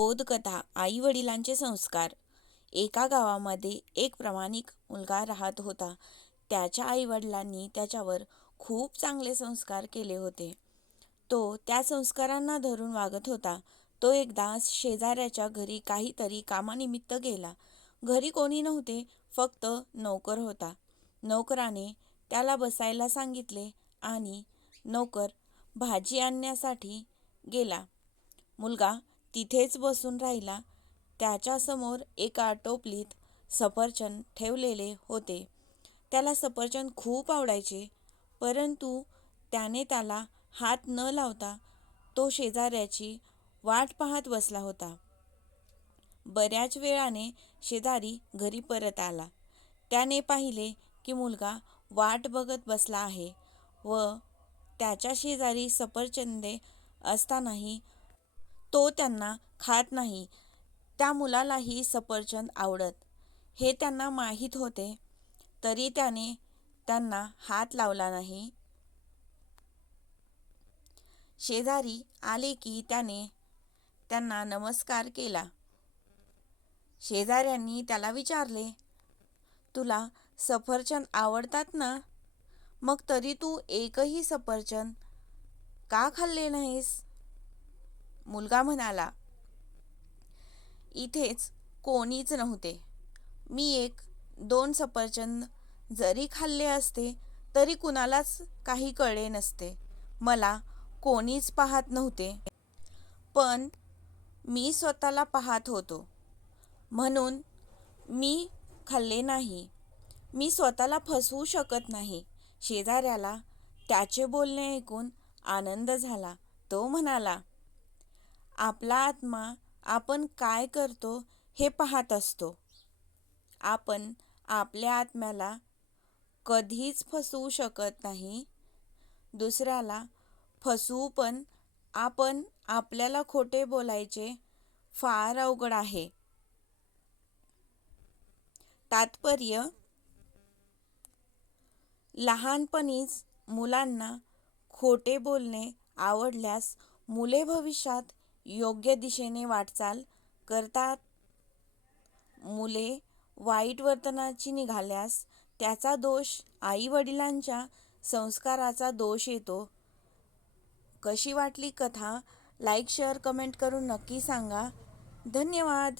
बोधकथा आई वडिलांचे संस्कार. एका गावामध्ये एक प्रामाणिक मुलगा राहत होता. त्याच्या आईवडिलांनी त्याच्यावर खूप चांगले संस्कार केले होते. तो त्या संस्कारांना धरून वागत होता. तो एकदा शेजाऱ्याच्या घरी काहीतरी कामानिमित्त गेला. घरी कोणी नव्हते फक्त नोकर होता. नोकराने त्याला बसायला सांगितले आणि नोकर भाजी आणण्यासाठी गेला. मुलगा तिथेच बसून राहिला. त्याच्यासमोर एका टोपलीत सफरचंद ठेवलेले होते. त्याला सफरचंद खूप आवडायचे परंतु त्याने त्याला हात न लावता तो शेजाऱ्याची वाट पाहत बसला होता. बऱ्याच वेळाने शेजारी घरी परत आला. त्याने पाहिले की मुलगा वाट बघत बसला आहे व त्याच्या शेजारी सफरचंदे असतानाही तो त्यांना खात नाही. त्या मुलालाही सफरचंद आवडत. हे त्यांना माहीत होते. तरी त्याने त्यांना हात लावला नाही. शेजारी आले की त्याने त्यांना नमस्कार केला. शेजाऱ्यांनी त्याला विचारले तुला सफरचंद आवडतात ना? मग तरी तू एकही सफरचंद का खाल्ले नाहीस? मुलगा म्हणाला इथेच कोणीच नव्हते. मी एक दोन सफरचंद जरी खाल्ले असते तरी कुणालाच काही कळले नसते. मला कोणीच पाहत नव्हते. पण मी स्वतःला पाहत होतो. म्हणून मी खाल्ले नाही. मी स्वतःला फसवू शकत नाही. शेजाऱ्याला त्याचे बोलणे ऐकून आनंद झाला. तो म्हणाला आपला आत्मा आपण काय करतो हे पाहत असतो. आपण आपल्या आत्म्याला कधीच फसवू शकत नाही. दुसऱ्याला फसवू पण आपण आपल्याला खोटे बोलायचे फार अवघड आहे. तात्पर्य लहानपणीच मुलांना खोटे बोलणे आवडल्यास मुले भविष्यात योग्य दिशेने वाटचाल करतात. मुले वाईट वर्तनाची निघाल्यास त्याचा दोष आई वडिलांच्या संस्काराचा दोष येतो. कशी वाटली कथा? लाईक शेअर कमेंट करून नक्की सांगा. धन्यवाद.